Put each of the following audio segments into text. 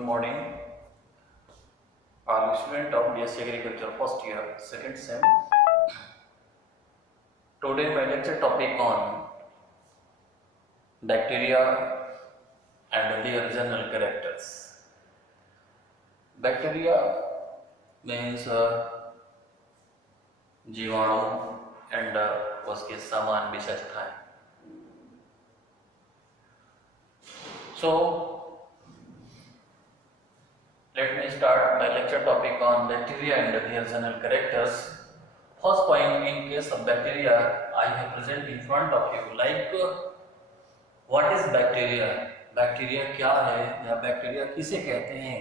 Good morning. I'm a student of BSc Agriculture first year, second sem. Today my lecture topic on bacteria and their general characters. Bacteria means जीवाणु and उसके समान विशेषताएं. So let me start my lecture topic on bacteria and their general characters. First point, in case of bacteria, I have present in front of you like what is bacteria? Bacteria क्या है या bacteria किसे कहते हैं?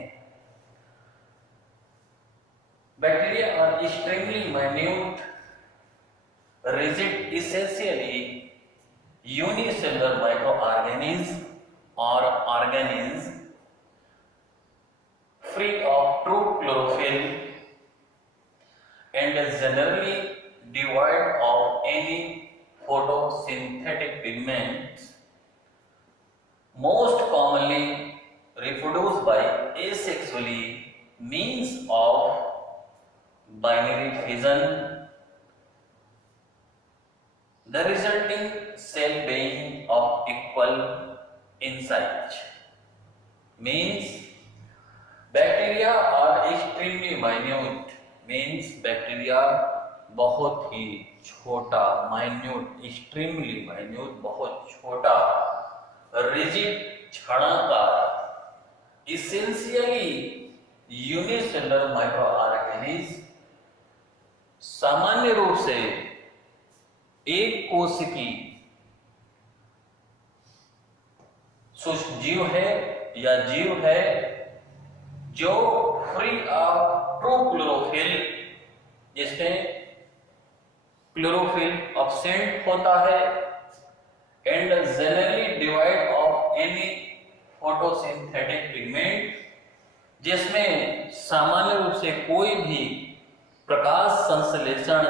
Bacteria are extremely minute, rigid, essentially unicellular microorganisms or organisms free of true chlorophyll and generally devoid of any photosynthetic pigments, most commonly reproduced by asexually means of binary fission, the resulting cell being of equal in size. Means bacteria are extremely minute, means bacteria बहुत ही छोटा, minute, extremely minute, बहुत छोटा, rigid, छड़ाकार, essentially unicellular microorganisms, सामान्य रूप से एक कोशिकी सूक्ष्म जीव है या जीव है जो फ्री ऑफ ट्रू क्लोरोफिल, जिसमें क्लोरोफिल एब्सेंट होता है, and generally divide of any photosynthetic pigment, जिसमें सामान्य रूप से कोई भी प्रकाश संश्लेषण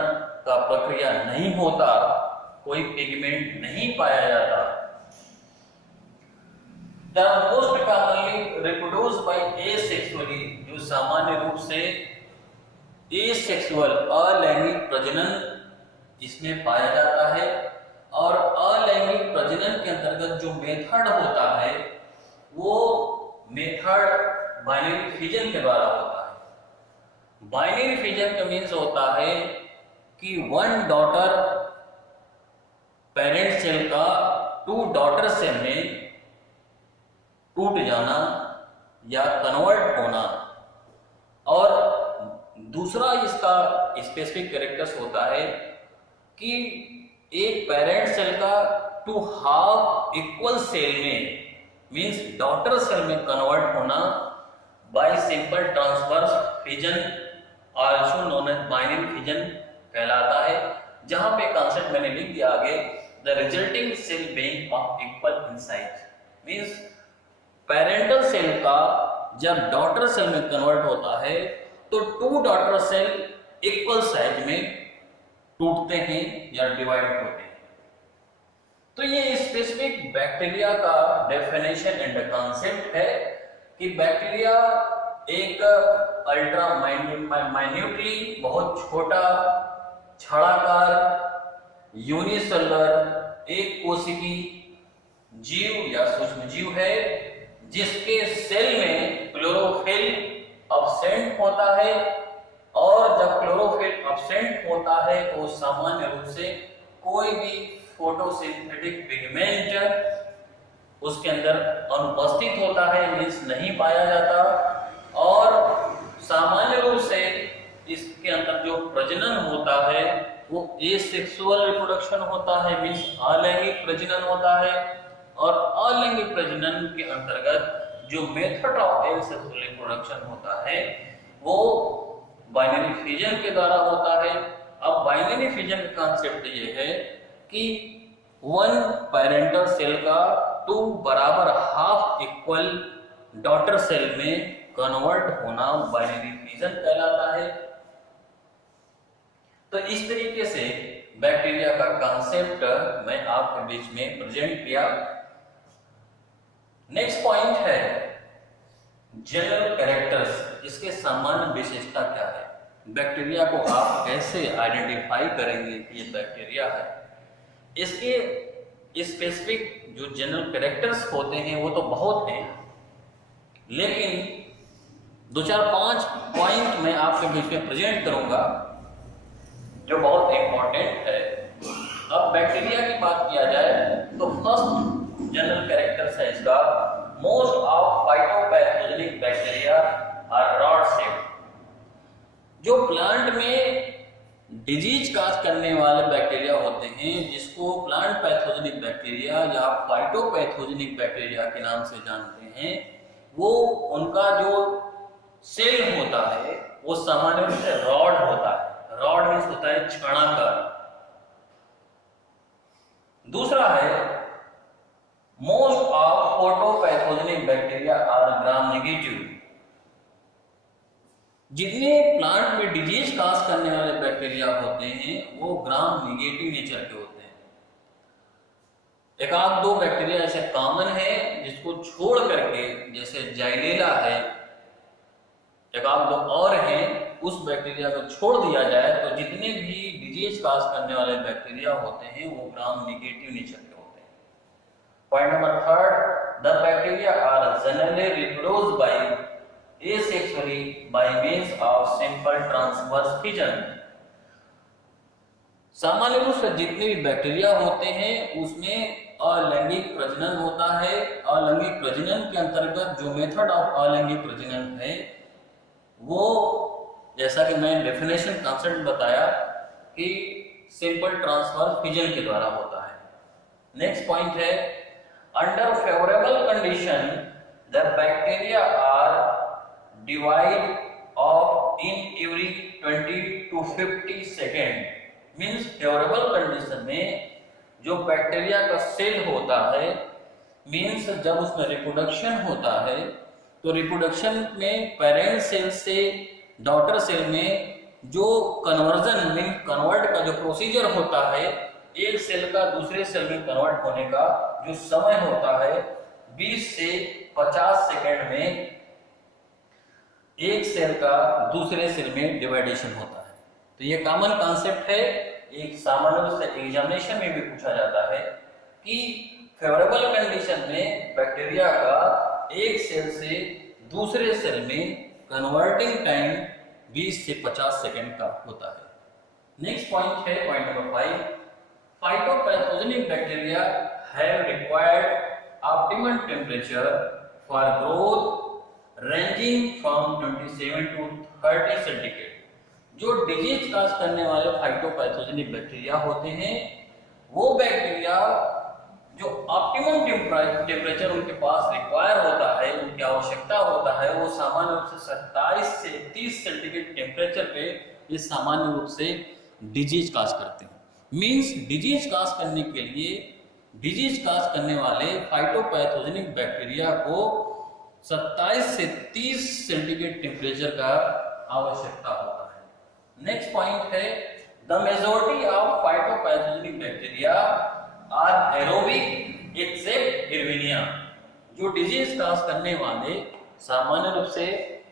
का प्रक्रिया नहीं होता, कोई पिगमेंट नहीं पाया जाता. The most commonly reproduced by asexually, जो सामान्य रूप से asexual अलैंगिक प्रजनन इसमें पाया जाता है, और अलैंगिक प्रजनन के अंतर्गत जो मेथड होता है वो मेथड बाइनरी फिजन के द्वारा होता है. बाइनरी फिजन का मीन्स होता है कि वन डॉटर पेरेंट सेल का टू डॉटर सेल में टूट जाना या कन्वर्ट होना, और दूसरा इसका स्पेसिफिक कैरेक्टर्स होता है कि एक पेरेंट सेल का टू हाफ इक्वल सेल में, मींस डॉटर सेल में कन्वर्ट होना by simple transverse fission, also known as binary fission कहलाता है. जहां पे कॉन्सेप्ट मैंने लिख दिया आगे, the resulting cell being of equal in size, means parental cell का जब डॉटर सेल में कन्वर्ट होता है तो two daughter cell equal size में टूटते हैं या डिवाइड होते हैं. तो ये स्पेसिफिक बैक्टीरिया का डेफिनेशन एंड कॉन्सेप्ट है कि बैक्टीरिया एक अल्ट्रा माइन्यूटली, बहुत छोटा, छड़ाकार, यूनिसेलुलर, एक कोशिकी जीव या सूक्ष्म जीव है जिसके सेल में क्लोरोफिल एब्सेंट होता है, और जब क्लोरोफिल एब्सेंट होता है तो सामान्य रूप से कोई भी फोटोसिंथेटिक पिगमेंट उसके अंदर अनुपस्थित होता है, मींस नहीं पाया जाता, और सामान्य रूप से इसके अंदर जो प्रजनन होता है वो एसेक्सुअल रिप्रोडक्शन होता है, मींस अलैंगिक प्रजनन होता है, और अलैंगिक प्रजनन के अंतर्गत जो मेथड ऑफ एसेक्सुअल रिप्रोडक्शन होता है वो बाइनरी फिजन के द्वारा होता है. अब बाइनरी फिजन का कॉन्सेप्ट ये है कि वन पेरेंटल सेल का टू बराबर हाफ इक्वल डॉटर सेल में कन्वर्ट होना बाइनरी फिजन कहलाता है. तो इस तरीके से बैक्टीरिया का कॉन्सेप्ट मैं आपके बीच में प्रेजेंट किया. नेक्स्ट पॉइंट है जनरल कैरेक्टर्स, इसके सामान्य विशेषता क्या है, बैक्टीरिया को आप कैसे आइडेंटिफाई करेंगे कि ये बैक्टीरिया है। इसके स्पेसिफिक जो जनरल कैरेक्टर्स होते हैं वो तो बहुत हैं, लेकिन 2-4-5 पॉइंट मैं आपके बीच में प्रेजेंट करूंगा जो बहुत इंपॉर्टेंट है। अब बैक्टीरिया की बात किया जाए तो फर्स्ट जनरल कैरेक्टर्स है इसका, most of phytopathogenic bacteria are rod shape. जो प्लांट में डिजीज काज करने वाले बैक्टीरिया होते हैं, जिसको प्लांट पैथोजेनिक बैक्टीरिया या फाइटोपैथोजेनिक बैक्टीरिया के नाम से जानते हैं, वो उनका जो सेल होता है वो सामान्य रूप से रॉड होता है। रॉड मीन्स होता है छाणाकार। दूसरा है most of phytopathogenic bacteria are gram negative. जितने प्लांट में डिजीज काज करने वाले बैक्टीरिया होते हैं वो ग्राम नेगेटिव नेचर के होते हैं। एक आध दो बैक्टीरिया ऐसे कॉमन है जिसको छोड़ करके, जैसे जाइलेला है, एक आध दो और हैं, उस बैक्टीरिया को छोड़ दिया जाए तो जितने भी डिजीज काज करने वाले बैक्टीरिया होते हैं वो ग्राम नेगेटिव नेचर के होते हैं। Point number third, the bacteria are generally reproduced by asexually by means of simple transverse fission। सामान्य रूप से जितने भी बैक्टीरिया होते हैं उसमें अलैंगिक प्रजनन होता है। अलैंगिक प्रजनन के अंतर्गत जो मेथड ऑफ अलैंगिक प्रजनन है वो, जैसा कि मैं डेफिनेशन कॉन्सेप्ट बताया, कि सिंपल ट्रांसफर फिजन के द्वारा होता है। नेक्स्ट पॉइंट है, under favourable condition the bacteria are divide of in every 20 to 50 second. Means favourable condition में जो बैक्टीरिया का सेल होता है, मीन्स जब उसमें रिप्रोडक्शन होता है तो रिप्रोडक्शन में पेरेंट सेल से डॉटर सेल में जो कन्वर्जन मीन कन्वर्ट का जो प्रोसीजर होता है, एक सेल का दूसरे सेल में कन्वर्ट होने का जो समय होता है 20 से 50 सेकेंड में एक सेल का दूसरे सेल में डिवाइडेशन होता है। तो ये कॉमन कॉन्सेप्ट है, एक सामान्य रूप से एग्जामिनेशन में भी पूछा जाता है कि फेवरेबल कंडीशन में बैक्टीरिया का एक सेल से दूसरे सेल में कन्वर्टिंग टाइम 20 से 50 सेकेंड का होता है। नेक्स्ट पॉइंट है point number 5, phytopathogenic bacteria have required optimum temperature for growth ranging from 27 to 30 centigrade. जो डिजीज काज करने वाले फाइटोपैथोजेनिक बैक्टीरिया होते हैं वो बैक्टीरिया जो ऑप्टिमम टेम्परेचर उनके पास रिक्वायर होता है, उनकी आवश्यकता होता है, वो सामान्य रूप से 27 से 30 सेंटीग्रेड टेम्परेचर पे ये सामान्य रूप से डिजीज काज करते हैं। मीन्स डिजीज काज करने के लिए डिजीज काज करने वाले फाइटोपैथोजेनिक बैक्टीरिया को 27 से 30 सेंटीग्रेड टेम्परेचर का आवश्यकता होता है। नेक्स्ट पॉइंट है, the majority of phytopathogenic bacteria are aerobic except Erwinia. जो डिजीज काज करने वाले सामान्य रूप से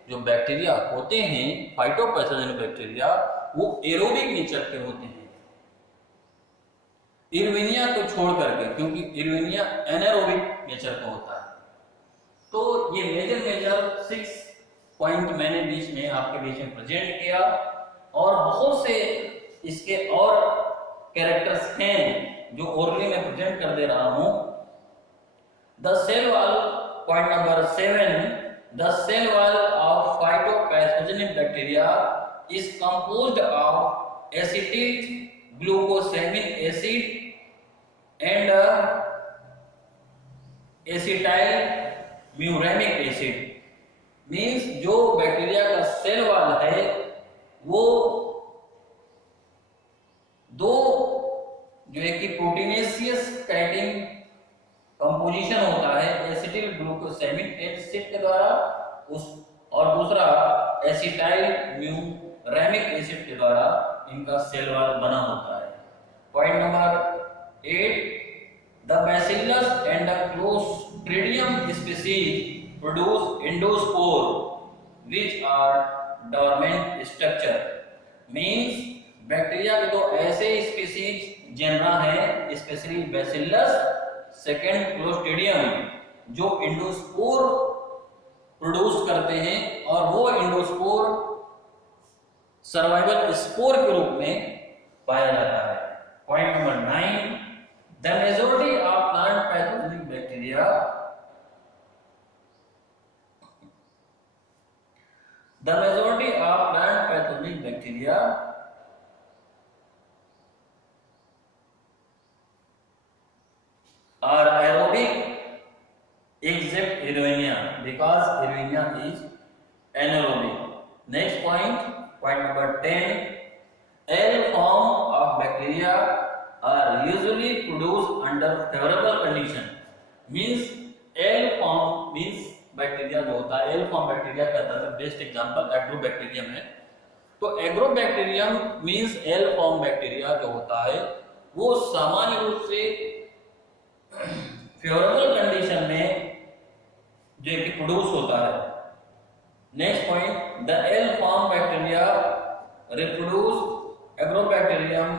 जो बैक्टीरिया होते हैं फाइटोपैथोजेनिक बैक्टीरिया, वो एरोबिक नेचर के होते हैं इरविनिया को छोड़ करके, क्योंकि इरविनिया एनारोबिक नेचर का होता है। तो ये मेजर 6 पॉइंट मैंने बीच में आपके बीच में प्रेजेंट किया, और बहुत से इसके और कैरेक्टर्स हैं जो ओरली में प्रेजेंट कर दे रहा हूं। The cell wall, point number 7, the cell wall of phytopathogenic bacteria is composed of acetic glucosamic acid and acetyl muramic acid. Means जो बैक्टीरिया का सेल वॉल है वो दो जो है कि प्रोटीनेशियस कैटिंग कंपोजिशन होता है एसिटिल ग्लूकोसेमिक एसिड के द्वारा, उस और दूसरा एसिटाइल म्यूरेमिक एसिड के द्वारा इनका सेल वॉल बना होता है। Point number 8, the bacillus and the Clostridium species produce endospore which are dormant structure. Means bacteria के तो ऐसे स्पीसीज जेनरा है, स्पेशली बैसिलस सेकेंड क्लोस्ट्रिडियम, जो एंडोस्पोर प्रोड्यूस करते हैं और वो एंडोस्पोर सर्वाइवल स्पोर के रूप में पाया जाता है। Point number 9, the majority of plant pathogenic bacteria are aerobic except Erwinia, because Erwinia is anaerobic. Next point number 10, L form of bacteria are usually produced under favorable condition. Means L form means bacteria जो होता है, L form bacteria का best example agrobacterium है। तो agrobacterium means L form bacteria जो होता है वो सामान्य रूप से फेवरेबल कंडीशन में जो कि प्रोड्यूस होता है। Next point, the L form bacteria reproduce Agrobacterium,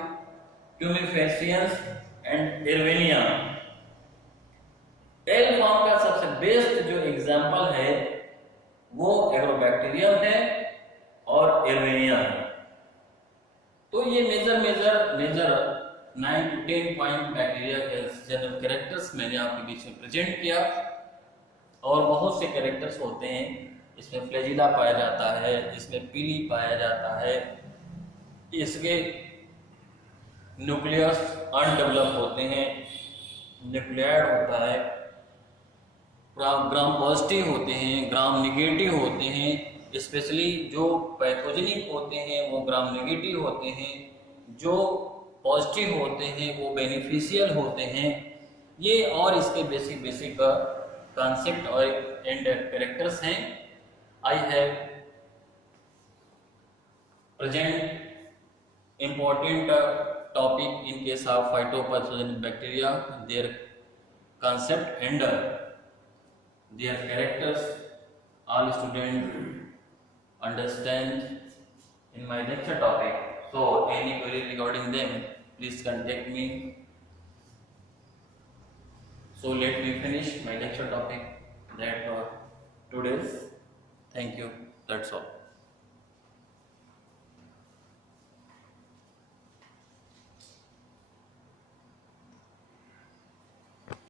tumefaciens and Erwinia. L form का सबसे बेस्ट जो एग्जांपल है वो एग्रोबैक्टीरियम है और एर्वेनिया है। तो ये मेजर 9 to 10 पॉइंट बैक्टीरिया के जनरल कैरेक्टर्स मैंने आपके बीच में प्रेजेंट किया। और बहुत से कैरेक्टर्स होते हैं, इसमें फ्लैजिला पाया जाता है, इसमें पीली पाया जाता है, इसके न्यूक्लियस अनडेवलप होते हैं, न्यूक्लियाइड होता है, ग्राम पॉजिटिव होते हैं, ग्राम निगेटिव होते हैं। स्पेशली जो पैथोजेनिक होते हैं वो ग्राम निगेटिव होते हैं, जो पॉजिटिव होते हैं वो बेनिफिशियल होते हैं। ये और इसके बेसिक कॉन्सेप्ट और एंड कैरेक्टर्स हैं। I have present important topic in case of phytopathogenic bacteria, their concept and their characters. All students understand in my lecture topic. So any query regarding them, please contact me. So let me finish my lecture topic that today's. Thank you. That's all.